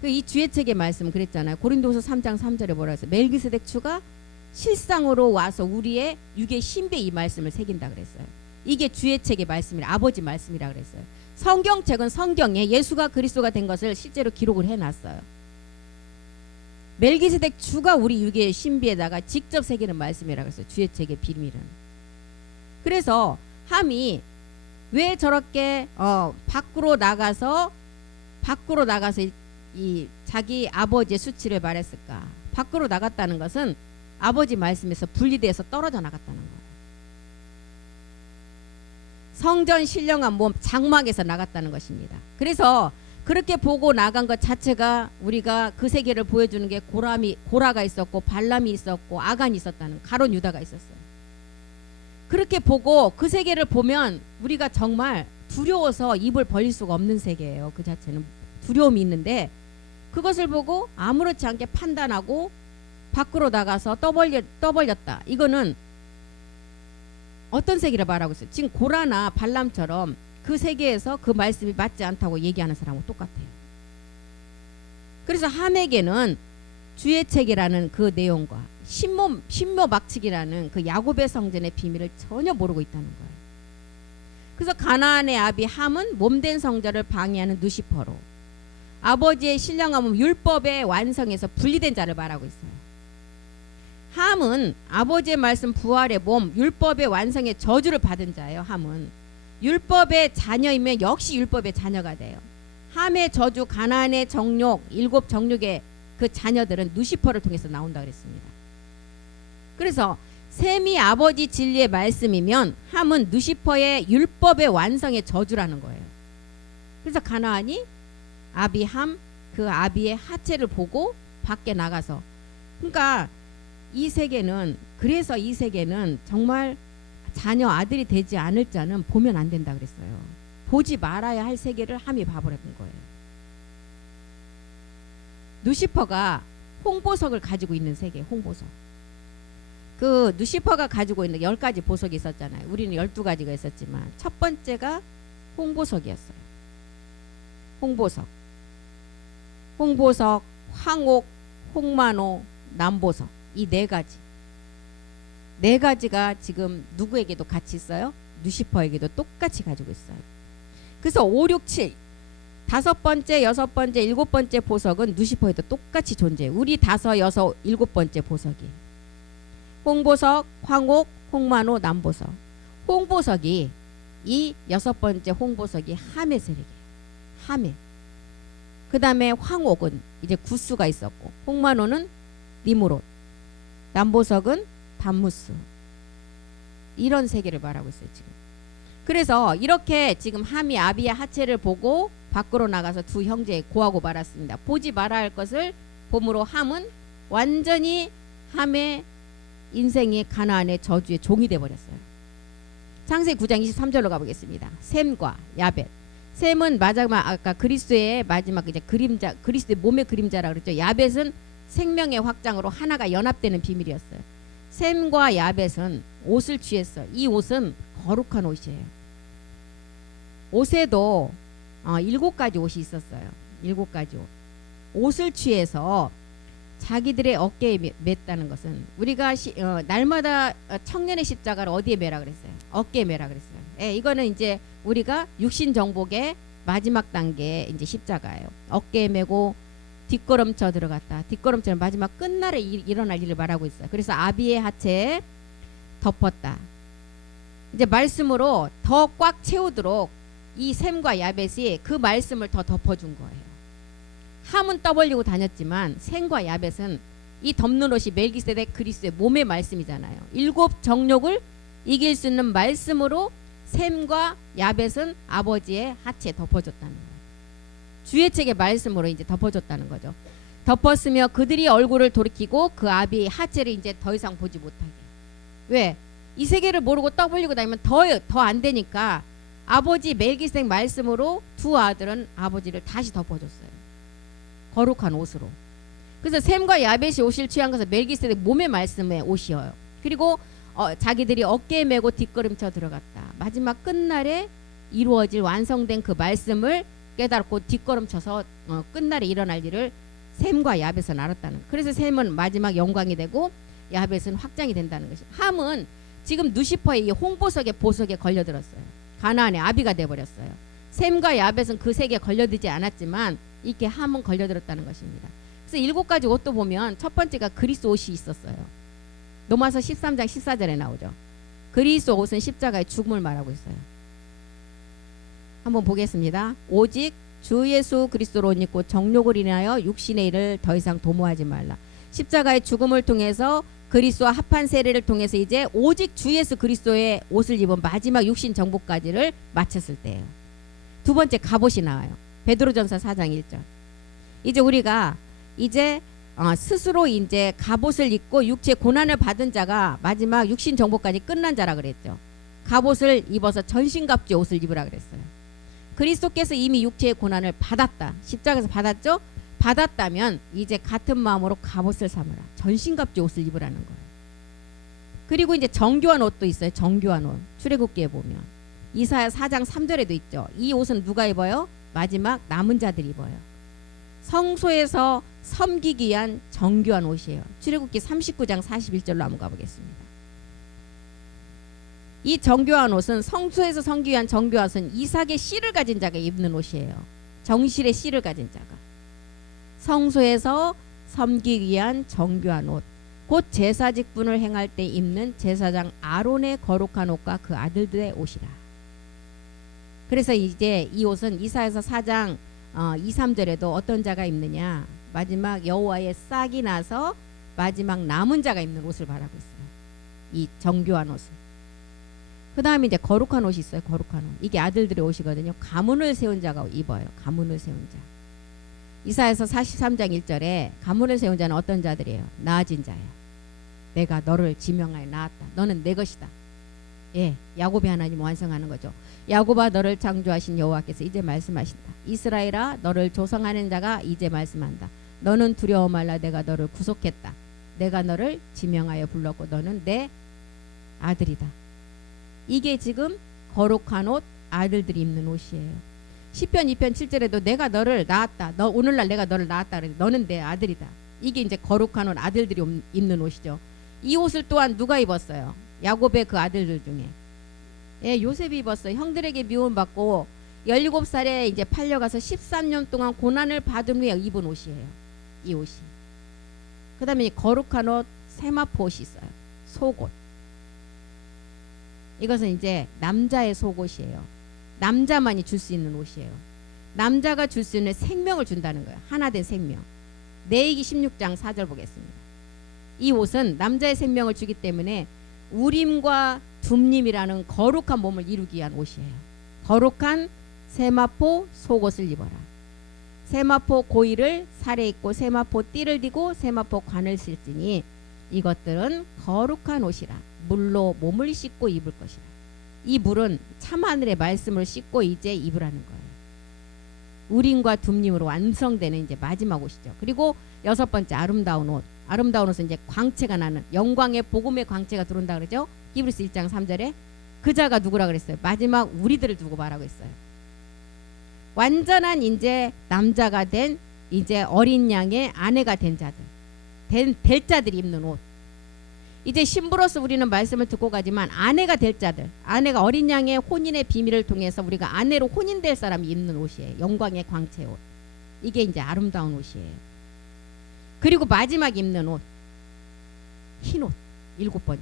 이 주의 책의 말씀은 그랬잖아요. 고린도서 3장 3절에 뭐라 했어요? 멜기세덱 주가 실상으로 와서 우리의 육의 신비에 이 말씀을 새긴다 그랬어요. 이게 주의 책의 말씀이라, 아버지 말씀이라 그랬어요. 성경책은 성경에 예수가 그리스도가 된 것을 실제로 기록을 해놨어요. 멜기세덱 주가 우리 육의 신비에다가 직접 새기는 말씀이라 그랬어요. 주의 책의 비밀은. 그래서 함이 왜 저렇게 밖으로 나가서 이 자기 아버지의 수치를 말했을까? 밖으로 나갔다는 것은 아버지 말씀에서 분리돼서 떨어져 나갔다는 거예요. 성전 신령한 몸 장막에서 나갔다는 것입니다. 그래서 그렇게 보고 나간 것 자체가 우리가 그 세계를 보여주는 게 고라가 있었고 발람이 있었고 아간이 있었다는, 가론 유다가 있었어요. 그렇게 보고 그 세계를 보면 우리가 정말 두려워서 입을 벌릴 수가 없는 세계예요. 그 자체는 두려움이 있는데 그것을 보고 아무렇지 않게 판단하고 밖으로 나가서 떠벌렸다. 이거는 어떤 세계를 말하고 있어요? 지금 고라나 발람처럼 그 세계에서 그 말씀이 맞지 않다고 얘기하는 사람하고 똑같아요. 그래서 함에게는 주의 책이라는 그 내용과 신묘 막측이라는 그 야곱의 성전의 비밀을 전혀 모르고 있다는 거예요. 그래서 가나안의 아비 함은 몸된 성전을 방해하는 누시퍼로, 아버지의 신령한 몸 율법의 완성에서 분리된 자를 말하고 있어요. 함은 아버지의 말씀 부활의 몸 율법의 완성의 저주를 받은 자예요. 함은 율법의 자녀이면 역시 율법의 자녀가 돼요. 함의 저주, 가나안의 정욕, 7 정욕의 그 자녀들은 누시퍼를 통해서 나온다 그랬습니다. 그래서 셈이 아버지 진리의 말씀이면 함은 누시퍼의 율법의 완성의 저주라는 거예요. 그래서 가나안이 아비함, 그 아비의 하체를 보고 밖에 나가서, 그러니까 이 세계는, 그래서 이 세계는 정말 자녀 아들이 되지 않을 자는 보면 안 된다 그랬어요. 보지 말아야 할 세계를 함이 봐버렸던 거예요. 누시퍼가 홍보석을 가지고 있는 세계, 홍보석. 그 누시퍼가 가지고 있는 10가지 보석이 있었잖아요. 우리는 12가지가 있었지만 첫 번째가 홍보석이었어요. 홍보석, 황옥, 홍만호, 남보석, 이 4가지. 4가지가 지금 누구에게도 같이 있어요? 누시퍼에게도 똑같이 가지고 있어요. 그래서 5, 6, 7 5번째, 6번째, 7번째 보석은 누시퍼에도 똑같이 존재해요. 우리 5, 6, 7번째 보석이 홍보석, 황옥, 홍만호, 남보석. 홍보석이 이 6번째 홍보석이 함의 세력이에요. 함의. 그 다음에 황옥은 이제 구스가 있었고, 홍만호는 니무롯, 남보석은 밤무스. 이런 세계를 말하고 있어요 지금. 그래서 이렇게 지금 함이 아비의 하체를 보고 밖으로 나가서 두 형제에 고하고 말았습니다. 보지 말아야 할 것을 봄으로 함은 완전히 함의 인생이 가나안의 저주의 종이 되어버렸어요. 창세기 9장 23절로 가보겠습니다. 셈과 야벳. 셈은 마지막, 아까 그리스도의 마지막 이제 그림자, 그리스도의 몸의 그림자라 그랬죠. 야벳은 생명의 확장으로 하나가 연합되는 비밀이었어요. 셈과 야벳은 옷을 취했어요. 이 옷은 거룩한 옷이에요. 옷에도 7가지 옷이 있었어요. 7가지 옷. 옷을 취해서 자기들의 어깨에 맸다는 것은, 우리가 날마다 청년의 십자가를 어디에 매라 그랬어요? 어깨에 매라 그랬어요. 예, 이거는 이제 우리가 육신 정복의 마지막 단계 이제 십자가예요. 어깨에 매고 뒷걸음쳐 들어갔다. 뒷걸음쳐는 마지막 끝날에 일어날 일을 말하고 있어요. 그래서 아비의 하체에 덮었다. 이제 말씀으로 더 꽉 채우도록 이 셈과 야벳이 그 말씀을 더 덮어준 거예요. 함은 떠벌리고 다녔지만 셈과 야벳은 이 덮는 옷이 멜기세덱 그리스도의 몸의 말씀이잖아요. 7 정욕을 이길 수 있는 말씀으로 셈과 야벳은 아버지의 하체에 덮어줬다는 거예요. 주의 책의 말씀으로 이제 덮어줬다는 거죠. 덮었으며 그들이 얼굴을 돌이키고 그 아비의 하체를 이제 더 이상 보지 못하게. 왜? 이 세계를 모르고 떠벌리고 다니면 더 안 되니까 아버지 멜기세덱 말씀으로 두 아들은 아버지를 다시 덮어줬어요. 거룩한 옷으로. 그래서 셈과 야벳이 옷을 취한 것은 멜기세덱 몸의 말씀의 옷이에요. 그리고 자기들이 어깨에 메고 뒷걸음쳐 들어갔다. 마지막 끝날에 이루어질 완성된 그 말씀을 깨닫고 뒷걸음쳐서 끝날에 일어날 일을 셈과 야벳은 알았다는 거예요. 그래서 셈은 마지막 영광이 되고 야벳은 확장이 된다는 것이. 함은 지금 누시퍼의 이 홍보석의 보석에 걸려들었어요. 가나안의 아비가 돼버렸어요. 셈과 야벳은 그 세계에 걸려들지 않았지만 이렇게 함은 걸려들었다는 것입니다. 그래서 7가지 옷도 보면 첫 번째가 그리스도 옷이 있었어요. 로마서 13장 14절에 나오죠. 그리스도 옷은 십자가의 죽음을 말하고 있어요. 한번 보겠습니다. 오직 주 예수 그리스도로 옷 입고 정욕을 인하여 육신의 일을 더 이상 도모하지 말라. 십자가의 죽음을 통해서 그리스도와 합한 세례를 통해서 이제 오직 주 예수 그리스도의 옷을 입은 마지막 육신 정복까지를 마쳤을 때예요. 두 번째 갑옷이 나와요. 베드로전서 4장 1절. 이제 우리가 이제 스스로 이제 갑옷을 입고 육체 고난을 받은 자가 마지막 육신 정복까지 끝난 자라 그랬죠. 갑옷을 입어서 전신갑주의 옷을 입으라 그랬어요. 그리스도께서 이미 육체의 고난을 받았다. 십자가에서 받았죠? 받았다면 이제 같은 마음으로 갑옷을 삼으라. 전신갑주의 옷을 입으라는 거예요. 그리고 이제 정교한 옷도 있어요. 정교한 옷. 출애굽기에 보면 이사야 4장 3절에도 있죠. 이 옷은 누가 입어요? 마지막 남은 자들이 입어요. 성소에서 섬기기 위한 정교한 옷이에요. 출애굽기 39장 41절로 한번 가보겠습니다. 이 정교한 옷은 성소에서 섬기기 위한 정교한 옷은 이삭의 씨를 가진 자가 입는 옷이에요. 정실의 씨를 가진 자가. 성소에서 섬기기 위한 정교한 옷. 곧 제사 직분을 행할 때 입는 제사장 아론의 거룩한 옷과 그 아들들의 옷이라. 그래서 이제 이 옷은 이사야서 4장 2, 3절에도 어떤 자가 입느냐, 마지막 여호와의 싹이 나서 마지막 남은 자가 입는 옷을 말하고 있어요. 이 정교한 옷을. 그 다음에 이제 거룩한 옷이 있어요. 거룩한 옷. 이게 아들들의 옷이거든요. 가문을 세운 자가 입어요. 가문을 세운 자. 이사야서 43장 1절에 가문을 세운 자는 어떤 자들이에요? 나아진 자예요. 내가 너를 지명하여 낳았다. 너는 내 것이다. 예, 야곱의 하나님 완성하는 거죠. 야곱아, 너를 창조하신 여호와께서 이제 말씀하신다. 이스라엘아, 너를 조성하는 자가 이제 말씀한다. 너는 두려워 말라. 내가 너를 구속했다. 내가 너를 지명하여 불렀고 너는 내 아들이다. 이게 지금 거룩한 옷, 아들들이 입는 옷이에요. 시편 2편 7절에도 내가 너를 낳았다. 너 오늘날 내가 너를 낳았다. 그래. 너는 내 아들이다. 이게 이제 거룩한 옷, 아들들이 입는 옷이죠. 이 옷을 또한 누가 입었어요? 야곱의 그 아들들 중에, 예, 요셉이 입었어요. 형들에게 미움받고 17살에 이제 팔려가서 13년 동안 고난을 받은 후에 입은 옷이에요. 이 옷이. 그 다음에 거룩한 옷, 세마포 옷이 있어요. 속옷. 이것은 이제 남자의 속옷이에요. 남자만이 줄 수 있는 옷이에요. 남자가 줄 수 있는 생명을 준다는 거예요. 하나된 생명. 레위기 16장 4절 보겠습니다. 이 옷은 남자의 생명을 주기 때문에 우림과 둠림이라는 거룩한 몸을 이루기 위한 옷이에요. 거룩한 세마포 속옷을 입어라. 세마포 고이를 살에 입고 세마포 띠를 띠고 세마포 관을 쓸지니 이것들은 거룩한 옷이라. 물로 몸을 씻고 입을 것이라. 이 물은 참하늘의 말씀을 씻고 이제 입으라는 거예요. 우림과 둠림으로 완성되는 이제 마지막 옷이죠. 그리고 6번째 아름다운 옷. 아름다운 옷은 이제 광채가 나는 영광의 복음의 광채가 들어온다 그러죠. 히브리서 1장 3절에 그 자가 누구라 그랬어요? 마지막 우리들을 두고 말하고 있어요. 완전한 이제 남자가 된 이제 어린 양의 아내가 된 자들, 될 자들이 입는 옷. 이제 신부로서 우리는 말씀을 듣고 가지만 아내가 될 자들, 아내가 어린 양의 혼인의 비밀을 통해서 우리가 아내로 혼인될 사람이 입는 옷이에요. 영광의 광채 옷. 이게 이제 아름다운 옷이에요. 그리고 마지막 입는 옷, 흰옷. 7번째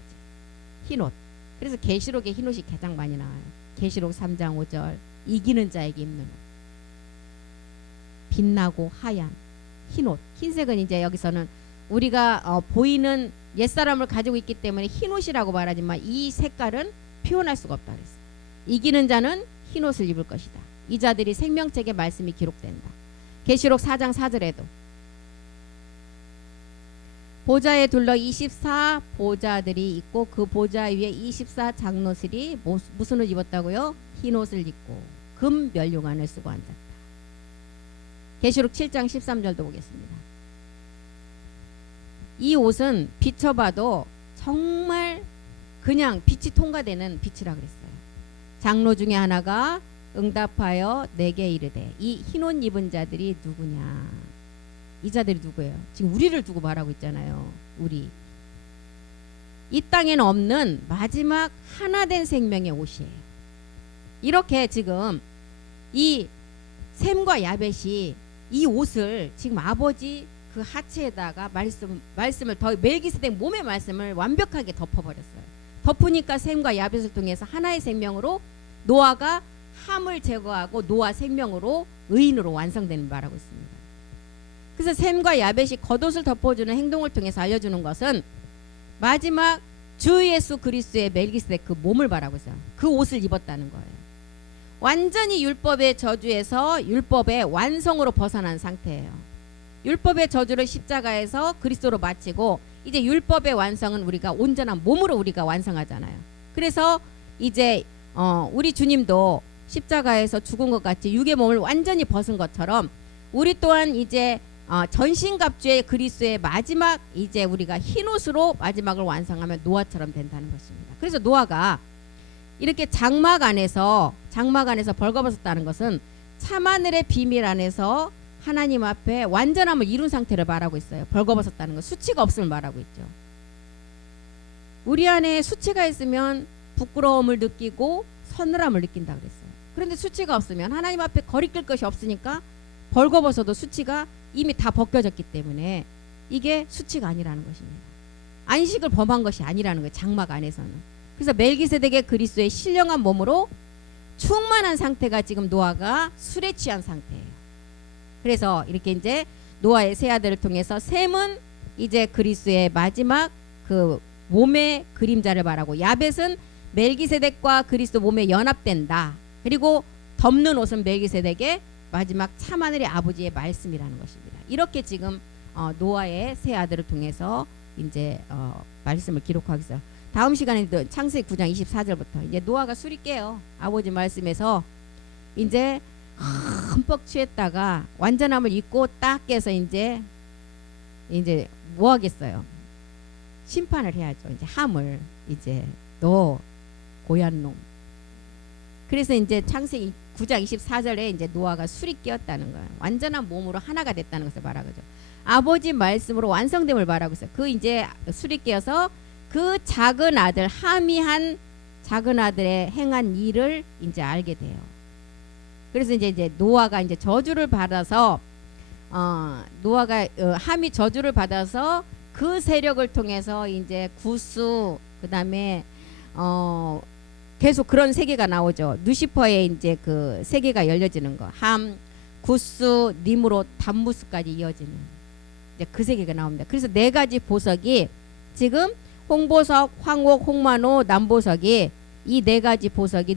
흰옷. 그래서 계시록에 흰옷이 가장 많이 나와요. 계시록 3장 5절 이기는 자에게 입는 옷. 빛나고 하얀 흰옷. 흰색은 이제 여기서는 우리가 보이는 옛사람을 가지고 있기 때문에 흰옷이라고 말하지만 이 색깔은 표현할 수가 없다 그랬어요. 이기는 자는 흰옷을 입을 것이다. 이 자들이 생명책의 말씀이 기록된다. 계시록 4장 4절에도 보좌에 둘러 24 보좌들이 있고 그 보좌 위에 24 장로들이 무슨 옷 입었다고요? 흰옷을 입고 금 면류관을 쓰고 앉았다. 계시록 7장 13절도 보겠습니다. 이 옷은 비춰봐도 정말 그냥 빛이 통과되는 빛이라 그랬어요. 장로 중에 하나가 응답하여 내게 이르되 이 흰옷 입은 자들이 누구냐. 이 자들이 누구예요? 지금 우리를 두고 말하고 있잖아요. 우리. 이 땅에는 없는 마지막 하나된 생명의 옷이에요. 이렇게 지금 이 셈과 야벳이 이 옷을 지금 아버지 그 하체에다가 말씀을 더 멜기세덱 몸의 말씀을 완벽하게 덮어버렸어요. 덮으니까 셈과 야벳을 통해서 하나의 생명으로 노아가 함을 제거하고 노아 생명으로 의인으로 완성되는 말하고 있습니다. 그래서 셈과 야벳이 겉옷을 덮어주는 행동을 통해서 알려주는 것은 마지막 주 예수 그리스도의 멜기세덱 그 몸을 말하고 있어요. 그 옷을 입었다는 거예요. 완전히 율법의 저주에서 율법의 완성으로 벗어난 상태예요. 율법의 저주를 십자가에서 그리스도로 마치고 이제 율법의 완성은 우리가 온전한 몸으로 우리가 완성하잖아요. 그래서 이제 우리 주님도 십자가에서 죽은 것 같이 육의 몸을 완전히 벗은 것처럼 우리 또한 이제 전신갑주의 그리스도의 마지막 이제 우리가 흰옷으로 마지막을 완성하면 노아처럼 된다는 것입니다. 그래서 노아가 이렇게 장막 안에서 벌거벗었다는 것은 참하늘의 비밀 안에서 하나님 앞에 완전함을 이룬 상태를 말하고 있어요. 벌거벗었다는 것, 수치가 없음을 말하고 있죠. 우리 안에 수치가 있으면 부끄러움을 느끼고 서늘함을 느낀다 그랬어요. 그런데 수치가 없으면 하나님 앞에 거리낄 것이 없으니까 벌거벗어도 수치가 이미 다 벗겨졌기 때문에 이게 수치가 아니라는 것입니다. 안식을 범한 것이 아니라는 거예요. 장막 안에서는. 그래서 멜기세덱의 그리스도의 신령한 몸으로 충만한 상태가 지금 노아가 술에 취한 상태예요. 그래서 이렇게 이제 노아의 세 아들을 통해서 셈은 이제 그리스도의 마지막 그 몸의 그림자를 말하고, 야벳은 멜기세덱과 그리스도 몸에 연합된다. 그리고 덮는 옷은 멜기세덱의 마지막 참하늘의 아버지의 말씀이라는 것입니다. 이렇게 지금 노아의 세 아들을 통해서 이제 말씀을 기록하겠어요. 다음 시간에도 창세기 9장 24절부터 이제 노아가 술이 깨요. 아버지 말씀에서 이제 흠뻑 취했다가 완전함을 잊고 딱 깨서 이제 뭐 하겠어요? 심판을 해야죠. 이제 함을 이제 너 고얀 놈. 그래서 이제 창세기 9장 24절에 이제 노아가 술이 깨었다는 거예요. 완전한 몸으로 하나가 됐다는 것을 말하죠. 아버지 말씀으로 완성됨을 말하고 있어요. 그 이제 술이 깨어서 그 작은 아들, 함이 한 작은 아들의 행한 일을 이제 알게 돼요. 그래서 이제 노아가 이제 저주를 받아서 노아가 함이 저주를 받아서 그 세력을 통해서 이제 구스, 그다음에 계속 그런 세계가 나오죠. 누시퍼의 이제 그 세계가 열려지는 거. 함, 구스, 니므롯, 담무스까지 이어지는 이제 그 세계가 나옵니다. 그래서 네 가지 보석이 지금 홍보석, 황옥, 홍만호, 남보석이 이 네 가지 보석이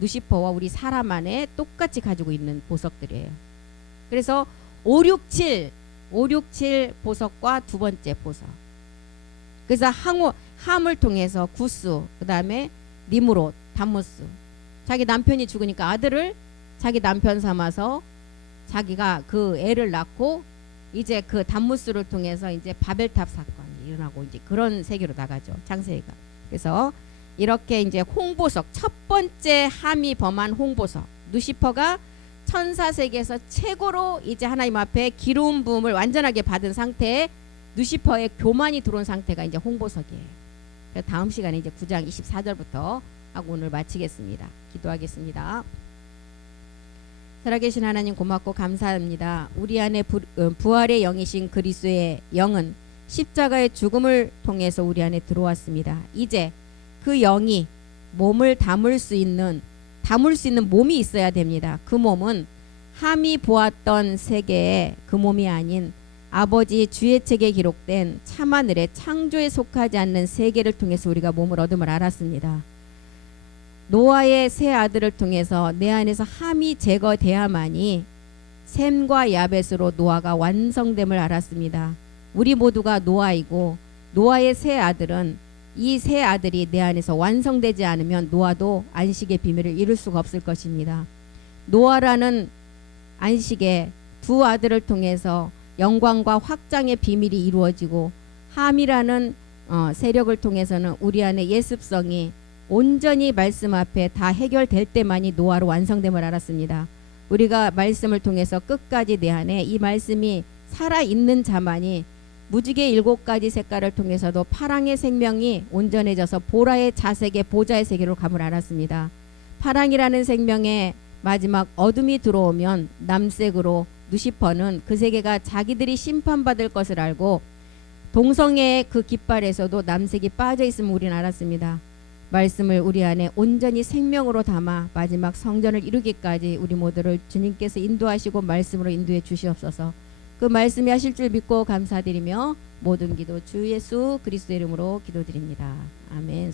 누시퍼와 우리 사람 안에 똑같이 가지고 있는 보석들이에요. 그래서 567 보석과 두 번째 보석. 그래서 함을 통해서 구스, 그 다음에 니므롯, 담무스. 자기 남편이 죽으니까 아들을 자기 남편 삼아서 자기가 그 애를 낳고 이제 그 담무스를 통해서 이제 바벨탑 사건이 일어나고 이제 그런 세계로 나가죠. 창세기가. 그래서 이렇게 이제 홍보석, 첫 번째 함이 범한 홍보석. 누시퍼가 천사 세계에서 최고로 이제 하나님 앞에 기름 부음을 완전하게 받은 상태에 누시퍼의 교만이 들어온 상태가 이제 홍보석이에요. 다음 시간에 이제 9장 24절부터 하고 오늘 마치겠습니다. 기도하겠습니다. 살아계신 하나님 고맙고 감사합니다. 우리 안에 부활의 영이신 그리스도의 영은 십자가의 죽음을 통해서 우리 안에 들어왔습니다. 이제 그 영이 몸을 담을 수 있는 몸이 있어야 됩니다. 그 몸은 함이 보았던 세계의 그 몸이 아닌 아버지 주의 책에 기록된 참하늘의 창조에 속하지 않는 세계를 통해서 우리가 몸을 얻음을 알았습니다. 노아의 세 아들을 통해서 내 안에서 함이 제거돼야만이 셈과 야벳으로 노아가 완성됨을 알았습니다. 우리 모두가 노아이고 노아의 세 아들은 이 세 아들이 내 안에서 완성되지 않으면 노아도 안식의 비밀을 이룰 수가 없을 것입니다. 노아라는 안식의 두 아들을 통해서 영광과 확장의 비밀이 이루어지고 함이라는 세력을 통해서는 우리 안에 예습성이 온전히 말씀 앞에 다 해결될 때만이 노아로 완성됨을 알았습니다. 우리가 말씀을 통해서 끝까지 내 안에 이 말씀이 살아있는 자만이 무지개 7가지 색깔을 통해서도 파랑의 생명이 온전해져서 보라의 자색의 보좌의 세계로 감을 알았습니다. 파랑이라는 생명의 마지막 어둠이 들어오면 남색으로 누시퍼는 그 세계가 자기들이 심판받을 것을 알고 동성애의 그 깃발에서도 남색이 빠져 있음을 우리는 알았습니다. 말씀을 우리 안에 온전히 생명으로 담아 마지막 성전을 이루기까지 우리 모두를 주님께서 인도하시고 말씀으로 인도해 주시옵소서. 그 말씀이 하실 줄 믿고 감사드리며 모든 기도 주 예수 그리스도의 이름으로 기도드립니다. 아멘.